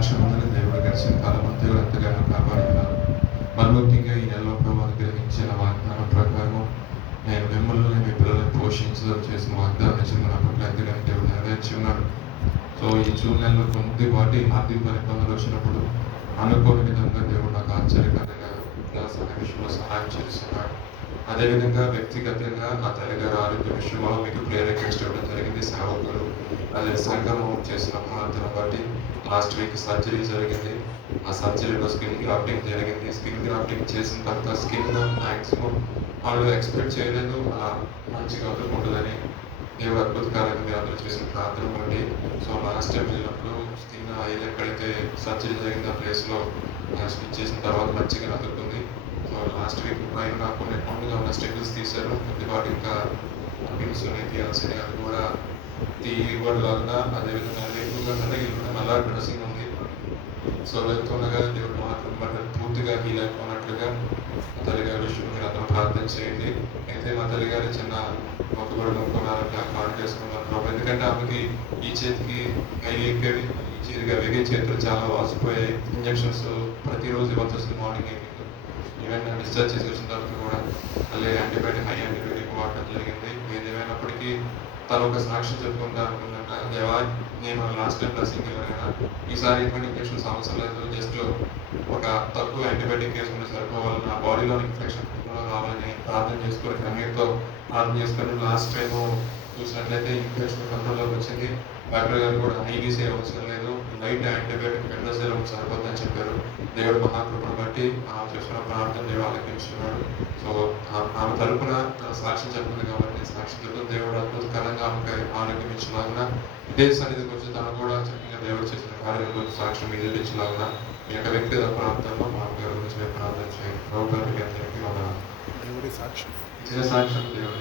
సాక్ష్యం ఉందని దేవుడు గడిచిన కాలం అంతా కూడా ఎంతగానో కాపాడుతున్నారు. మరి ముఖ్యంగా ఈ నెలలో ప్రభావం గ్రహించిన వాగ్దానం ప్రకారం నేను మిమ్మల్ని మీ పిల్లలను పోషించడం చేసిన వాగ్దానం మన పట్ల ఎంతగానో దేవుడు నెరవేర్చి ఉన్నాడు. సో ఈ జూన్ నెలలో కొద్దిపాటి ఆర్థిక ఇబ్బందులు వచ్చినప్పుడు అనుకోని విధంగా దేవుడు నాకు ఆశ్చర్యకరంగా విషయంలో సహాయం చేస్తున్నాడు. అదేవిధంగా వ్యక్తిగతంగా నా తల్లిగారు ఆరోగ్య విషయంలో మీకు ప్రేయర్ రిక్వెస్ట్ ఇవ్వడం జరిగింది. సేవకులు అదే సంఘం చేసిన ప్రార్థన బట్టి లాస్ట్ వీక్ సర్జరీ జరిగింది. ఆ సర్జరీలో స్కిన్ గ్రాఫ్టింగ్ జరిగింది. స్కిన్ గ్రాఫ్టింగ్ చేసిన తర్వాత స్కిన్ మ్యాక్సిమం వాళ్ళు ఎక్స్పెక్ట్ చేయలేదు అలా మంచిగా వదులుకుంటుందని. దేవుడు అద్భుతకారంగా మీరు అందరూ చేసిన ప్రార్థన బట్టి సో లాస్ట్ టైం వెళ్ళినప్పుడు స్కిన్ ఎక్కడైతే సర్జరీ జరిగిందో ఆ ప్లేస్లో స్విచ్ చేసిన తర్వాత మంచిగా వదులుకుంది. సో లాస్ట్ వీక్ పైన నాకు ముందుగా ఉన్న స్టెబుల్స్ తీశారు. కొద్దిపాటు ఇంకా పిన్స్ తీయాల్సింది అది కూడా తీయబడలాగా అదేవిధంగా ఎక్కువగా కన్నగిలిన మళ్ళా డ్రెస్సింగ్ ఉంది. సో వెళ్తుండగా దేవుడు మాత్రం బట్టి పూర్తిగా హీల్ అయిపోయినట్లుగా మా తల్లిగారి విషయంలో మీరు అందరూ ప్రార్థన చేయండి. అయితే మా తల్లిగారి చిన్న మొక్కుబడి మొక్కున్నారంటే కాల్ చేసుకున్నారు. ఎందుకంటే ఆమెకి ఈ చేతికి హైలీ ఎక్కేది, ఈ చేతిగా వెగే చేతులు చాలా వాసిపోయాయి. ఇంజక్షన్స్ ప్రతిరోజు ఇవ్వాల్సి వస్తుంది. మార్నింగ్ ఈవెన్ డిశ్చార్జ్ చేసి వచ్చిన తర్వాత కూడా మళ్ళీ హై యాంటీబయాటిక్ వాడటం జరిగింది. ఏదేమైనప్పటికీ తను ఒక సాక్ష్యం చెప్పుకుంటా అనుకున్నాక దేవా నేను లాస్ట్ టైం డ్రెస్సింగ్ వెళ్ళాను, ఈసారి ఎటువంటి ఇంజక్షన్స్ అవసరం లేదు, జస్ట్ ఒక తక్కువ యాంటీబయాటిక్ వేసుకుంటే సరిపోవాలి, నా బాడీలో ఇన్ఫెక్షన్ కావాలని ప్రార్థన చేసుకొని కన్నీటితో ప్రార్థన చేసుకొని లాస్ట్ టైం చూసినట్లయితే ఇన్ఫెక్షన్ కంట్రోల్లోకి వచ్చింది. డాక్టర్ గారు కూడా ఐబీసీ అవసరం లేదు, లైట్ యాంటీబయాటిక్ పెండోసైలం సరిపోతుందని చెప్పారు. దేవుడు మహాకృపను బట్టి ఆమె చేస్తున్న ప్రార్థన దేవుడు ఆలకించున్నాడు. సో ఆమె తరపున సాక్ష్యం చెప్తుంది కాబట్టి సాక్షితో దేవుడు అద్భుతకరంగా ఆమెకు ఆరోగ్యం ఇచ్చినాగున ఇదే సన్నిధికి వచ్చి తను కూడా చక్కగా దేవుడు చేసిన కార్యం గురించి సాక్ష్యం మీద ఇచ్చినాగున మీ యొక్క వ్యక్తిగత ప్రాంతంలో మా గారి గురించి మేము ప్రార్థన చేయండి. ప్రభుత్వానికి అందరికీ మన దేవుడి సాక్ష్యం ఇచ్చిన సాక్ష్యం దేవుడు